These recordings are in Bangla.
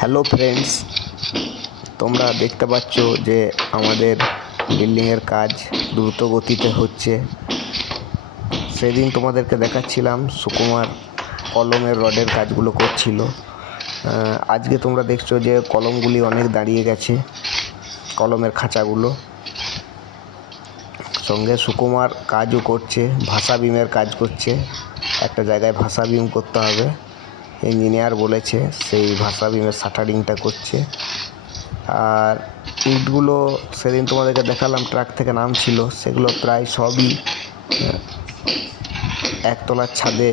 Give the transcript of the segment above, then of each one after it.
হ্যালো ফ্রেন্ডস, তোমরা দেখতে পাচ্ছ যে আমাদের বিল্ডিংয়ের কাজ দ্রুত গতিতে হচ্ছে। সেদিন তোমাদেরকে দেখাচ্ছিলাম সুকুমার কলমের রডের কাজগুলো করছিল। আজকে তোমরা দেখছো যে কলমগুলি অনেক দাঁড়িয়ে গেছে, কলমের খাঁচাগুলো। সঙ্গে সুকুমার কাজও করছে, ভাষা বিমের কাজ করছে। একটা জায়গায় ভাষা বিম করতে হবে, ইঞ্জিনিয়ার বলেছে, সেই ভাষা বিমের শাটারিংটা করছে। আর ইটগুলো সেদিন তোমাদেরকে দেখালাম ট্রাক থেকে নামছিল, সেগুলো প্রায় সবই একতলার ছাদে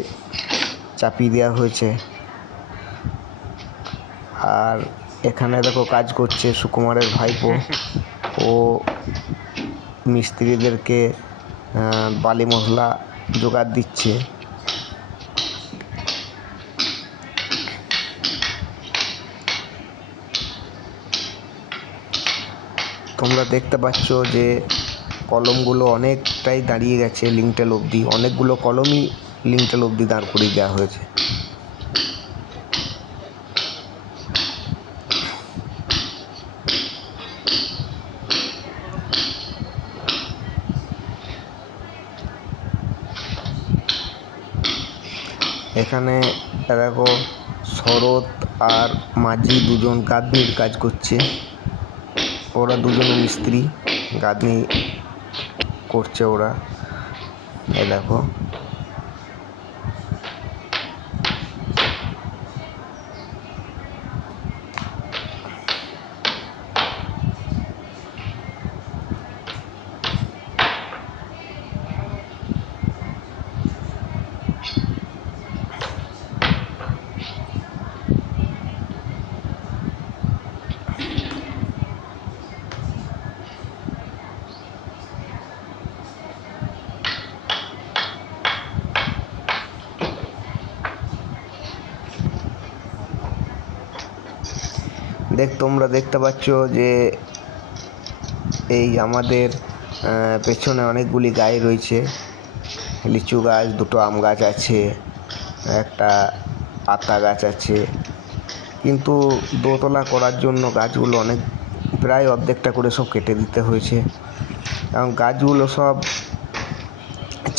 চাপিয়ে দেওয়া হয়েছে। আর এখানে দেখো কাজ করছে সুকুমারের ভাইপো, ও মিস্ত্রিদেরকে বালি মশলা জোগাড় দিচ্ছে। তোমরা দেখতে পাচ্ছ যে কলমগুলো অনেকটাই দাঁড়িয়ে গেছে লিংটেল অবধি, অনেকগুলো কলমই লিংটেল অবধি দাঁড় করিয়ে দেওয়া হয়েছে। এখানে দেখো শরৎ আর মাঝি দুজন গাঁথনির কাজ করছে। ওরা দুজনে মিস্ত্রি, গাঁথনি করছে ওরা। এই দেখো তোমরা দেখতে পাচ্ছ যে এই আমাদের পেছনে অনেকগুলি গাছ রয়েছে। লিচু গাছ, দুটো আম গাছ আছে, একটা আতা গাছ আছে। কিন্তু দোতলা করার জন্য গাছগুলো অনেক, প্রায় অর্ধেকটা করে সব কেটে দিতে হয়েছে। কারণ গাছগুলো সব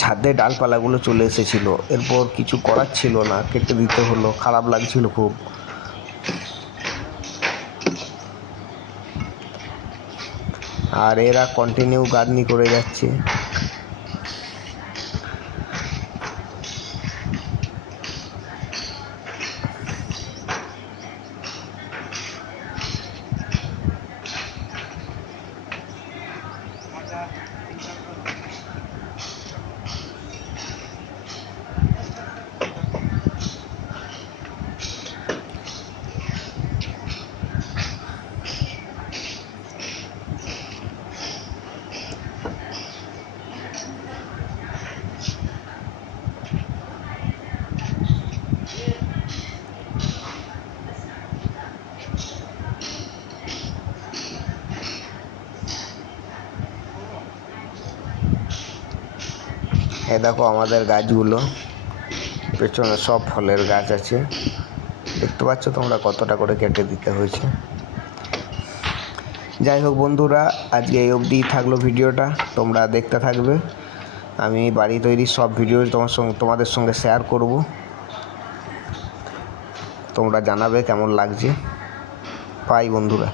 ছাদে ডালপালাগুলো চলে এসেছিলো, এরপর কিছু করার ছিল না, কেটে দিতে হলো। খারাপ লাগছিল খুব। আর এরা কন্টিনিউ গাঁথনি করে যাচ্ছে। দেখো আমাদের গাছগুলো, পেছনে সব ফলের গাছ আছে। দেখতে পাচ্ছ তোমরা কতটা করে কেটে দিতে হয়েছে। যাই হোক বন্ধুরা, আজকে এই অবধিই থাকলো ভিডিওটা, তোমরা দেখতে থাকবে। আমি বাড়ি তৈরির সব ভিডিও তোমাদের সঙ্গে শেয়ার করব। তোমরা জানাবে কেমন লাগছে। বাই বন্ধুরা।